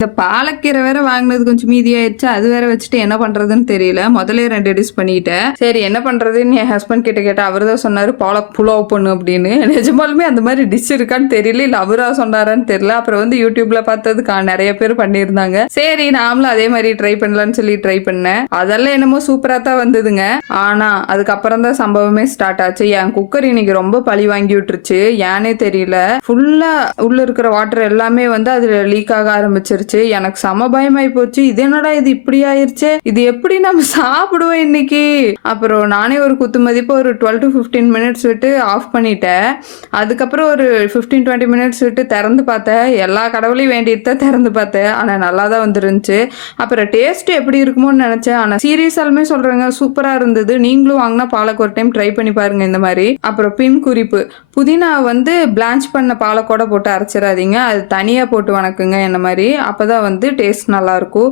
இந்த பாலக்கீரை வேற வாங்கினது கொஞ்சம் மீதி ஆயிடுச்சு. அது வேற வச்சுட்டு என்ன பண்றதுன்னு தெரியல. முதல்ல 2 டிஷ் பண்ணிட்டேன். சரி என்ன பண்றதுன்னு என் ஹஸ்பண்ட் கிட்ட கேட்டேன். அவரு தான் சொன்னாரு பாலக் புலாவ் பண்ணு அப்படின்னு. நிஜமாலுமே அந்த மாதிரி டிஷ் இருக்கான்னு தெரியல, இல்ல அவரா சொன்னாரான்னு தெரியல. அப்புறம் வந்து யூடியூப்ல பார்த்ததுக்கு நிறைய பேர் பண்ணியிருந்தாங்க. சரி நாமளும் அதே மாதிரி ட்ரை பண்ணலாம்னு சொல்லி ட்ரை பண்ணேன். அதெல்லாம் என்னமோ சூப்பரா தான் வந்ததுங்க. ஆனா அதுக்கப்புறம் தான் சம்பவமே ஸ்டார்ட் ஆச்சு. என் குக்கர் இன்னைக்கு ரொம்ப பழி வாங்கி விட்டுருச்சு. ஏனே தெரியல. ஃபுல்லா உள்ள இருக்கிற வாட்டர் எல்லாமே வந்து அதுல லீக் ஆக ஆரம்பிச்சிருச்சு. எனக்கு செம பயமாயி போச்சு. இது என்னடா இது இப்படி ஆயிருச்சு, இது எப்படி நம்ம சாப்பிடுவோம் இன்னைக்கு. அப்புறம் நானே ஒரு குத்து மதிப்பு ஒரு 12 to 15 மினிட்ஸ் விட்டு ஆஃப் பண்ணிட்டேன். அதுக்கப்புறம் ஒரு 15-20 மினிட்ஸ் விட்டு திறந்து பார்த்தேன். எல்லா கடவுளையும் வேண்டிட்டு தான் திறந்து பார்த்தேன். ஆனா நல்லா தான் வந்துருந்துச்சு. அப்புறம் டேஸ்ட் எப்படி இருக்குமோன்னு நினைச்சேன். ஆனா சீரியஸாலுமே சொல்றேங்க, சூப்பரா இருந்தது. நீங்களும் வாங்கினா பாலக் ஒரு டைம் ட்ரை பண்ணி பாருங்க இந்த மாதிரி. அப்புறம் பின் குறிப்பு, புதினா வந்து பிளான்ச் பண்ண பாலக்கோட போட்டு அரைச்சிடாதீங்க. அது தனியா போட்டு வணக்குங்க என்ன மாதிரி. அப்பதான் வந்து டேஸ்ட் நல்லா இருக்கும்.